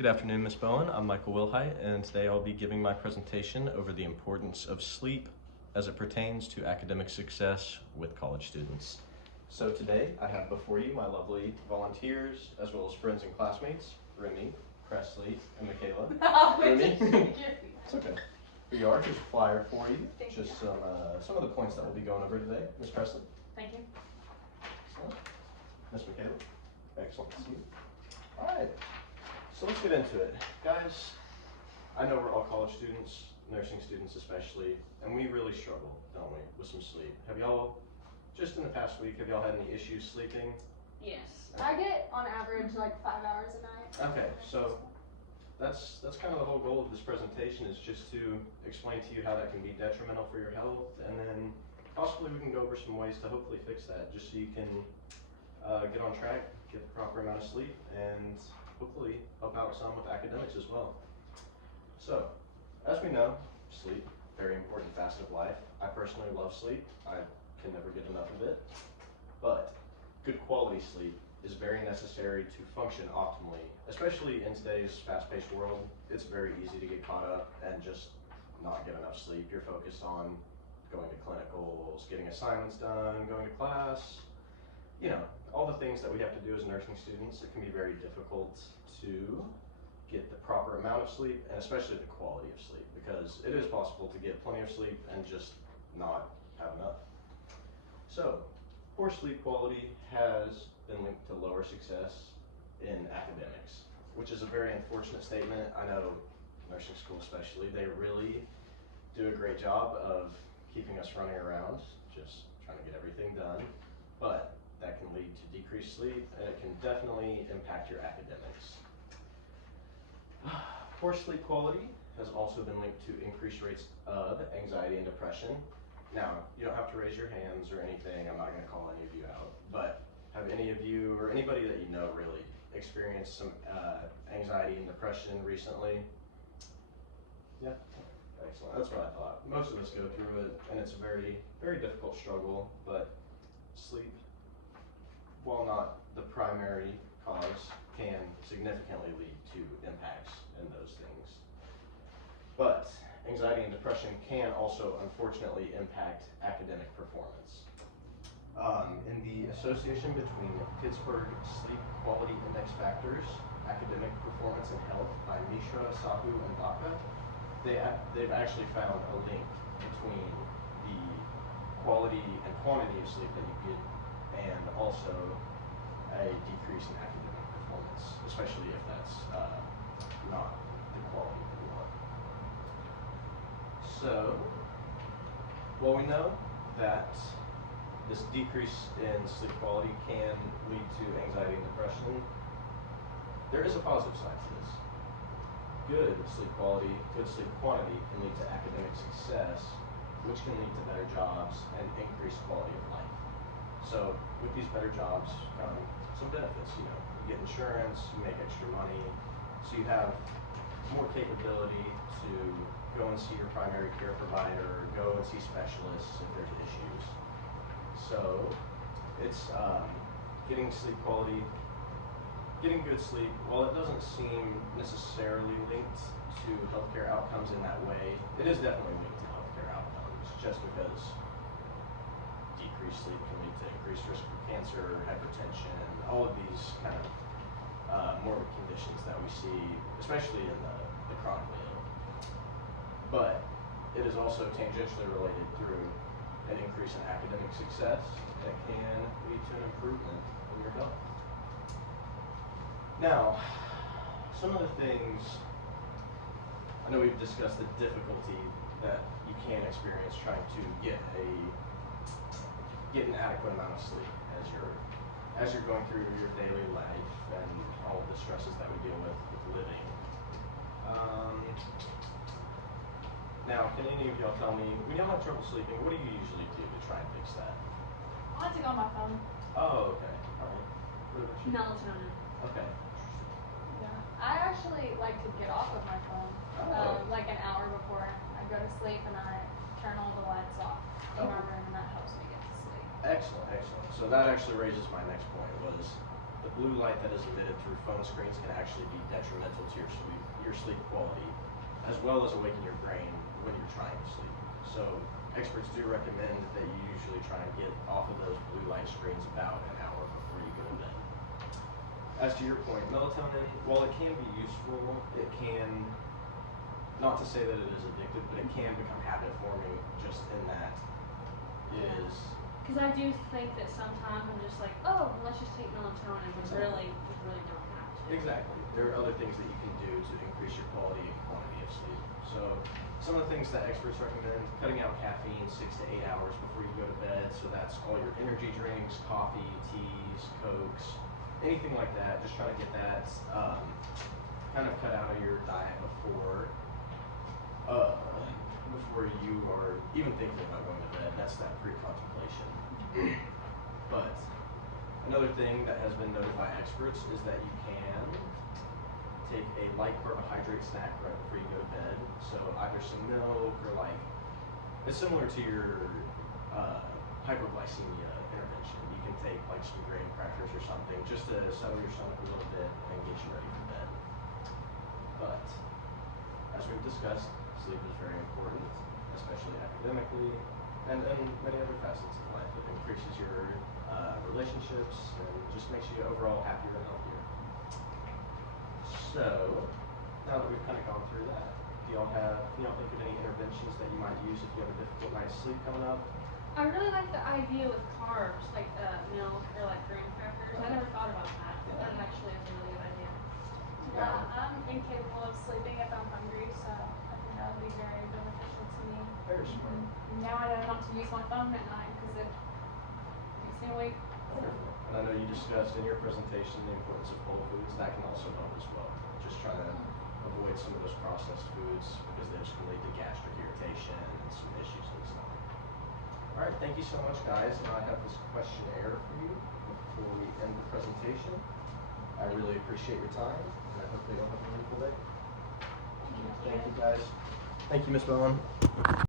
Good afternoon, Ms. Bowen. I'm Michael Wilhite, and today I'll be giving my presentation over the importance of sleep as it pertains to academic success with college students. So today I have before you my lovely volunteers, as well as friends and classmates, Remy, Presley, and Michaela. Remy? It's okay. Here you are. Here's a flyer for you. Thank Just you. some of the points that we'll be going over today. Ms. Presley? Thank you. Excellent. Ms. Michaela? Excellent to see you. All right. So let's get into it. Guys, I know we're all college students, nursing students especially, and we really struggle, don't we, with some sleep. Have y'all, just in the past week, have y'all had any issues sleeping? Yes. I get on average like 5 hours a night. Okay, so that's kind of the whole goal of this presentation, is just to explain to you how that can be detrimental for your health, and then possibly we can go over some ways to hopefully fix that, just so you can get on track, get the proper amount of sleep, and hopefully help out some with academics as well. So, as we know, sleep, very important facet of life. I personally love sleep. I can never get enough of it. But good quality sleep is very necessary to function optimally, especially in today's fast-paced world. It's very easy to get caught up and just not get enough sleep. You're focused on going to clinicals, getting assignments done, going to class, you know, all the things that we have to do as nursing students. It can be very difficult to get the proper amount of sleep, and especially the quality of sleep, because it is possible to get plenty of sleep and just not have enough. So, poor sleep quality has been linked to lower success in academics, which is a very unfortunate statement. I know nursing school especially, they really do a great job of keeping us running around, just trying to get everything done, but that can lead to decreased sleep, and it can definitely impact your academics. Poor sleep quality has also been linked to increased rates of anxiety and depression. Now, you don't have to raise your hands or anything, I'm not going to call any of you out, but have any of you, or anybody that you know really, experienced some anxiety and depression recently? Yeah, excellent, that's what I thought. Most of us go through it, and it's a very, very difficult struggle, but sleep, while not the primary cause, can significantly lead to impacts in those things. But anxiety and depression can also unfortunately impact academic performance. In the association between Pittsburgh Sleep Quality Index Factors, Academic Performance and Health by Mishra, Sahu, and Baca, they've actually found a link between the quality and quantity of sleep that you get, and also a decrease in academic performance, especially if that's not the quality that you want. So, while we know that this decrease in sleep quality can lead to anxiety and depression, there is a positive side to this. Good sleep quality, good sleep quantity can lead to academic success, which can lead to better jobs and increased quality of life. So with these better jobs come some benefits. You know, you get insurance, you make extra money, so you have more capability to go and see your primary care provider, go and see specialists if there's issues. So it's getting sleep quality, getting good sleep. While it doesn't seem necessarily linked to healthcare outcomes in that way, it is definitely linked to healthcare outcomes, just because decreased sleep can lead to increased risk for cancer, hypertension, all of these kind of morbid conditions that we see, especially in the chronically ill. But it is also tangentially related through an increase in academic success that can lead to an improvement in your health. Now, some of the things, I know we've discussed the difficulty that you can experience trying to get an adequate amount of sleep as you're going through your daily life and all of the stresses that we deal with living. Now, can any of y'all tell me, when y'all have trouble sleeping, what do you usually do to try and fix that? I like to go on my phone. Oh, okay. All right. What about you? Melatonin. Okay. Yeah. I actually like to get off of my phone, like an hour before I go to sleep, and I turn all the lights off in my room, and that helps me get to sleep. Excellent, excellent. So that actually raises my next point, was the blue light that is emitted through phone screens can actually be detrimental to your sleep quality, as well as awaken your brain when you're trying to sleep. So experts do recommend that you usually try and get off of those blue light screens about an hour before you go to bed. As to your point, melatonin, while it can be useful, it can, not to say that it is addictive, but it can become habit forming just in that it is. Because I do think that sometimes I'm just like, oh, let's just take melatonin, but really, we really don't have to. Exactly. There are other things that you can do to increase your quality and quantity of sleep. So some of the things that experts recommend, cutting out caffeine 6 to 8 hours before you go to bed. So that's all your energy drinks, coffee, teas, Cokes, anything like that. Just trying to get that kind of cut out of your diet before you are even thinking about going to bed. That's that pre-contemplation. But another thing that has been noted by experts is that you can take a light carbohydrate snack right before you go to bed. So either some milk or it's similar to your hypoglycemia intervention. You can take like some graham crackers or something just to settle your stomach a little bit and get you ready for bed. But as we've discussed, sleep is very important, especially academically and many other facets of life. It increases your relationships and just makes you overall happier and healthier. So now that we've kind of gone through that, do y'all think of any interventions that you might use if you have a difficult night's sleep coming up? I really like the idea with carbs, like milk or like graham crackers. I never thought about that. Yeah. That's actually a really good idea. Yeah, I'm incapable of sleeping if I'm hungry, so I think that would be very beneficial to me. Very smart. Now I know not to use my phone at night because it makes me awake. Wonderful. And I know you discussed in your presentation the importance of whole foods. That can also help as well. Just trying to avoid some of those processed foods because they just can lead to gastric irritation and some issues in the stomach. All right, thank you so much, guys. Now I have this questionnaire for you before we end the presentation. I really appreciate your time, and I hope that you'll have a wonderful day. Thank you, guys. Thank you, Ms. Bowen.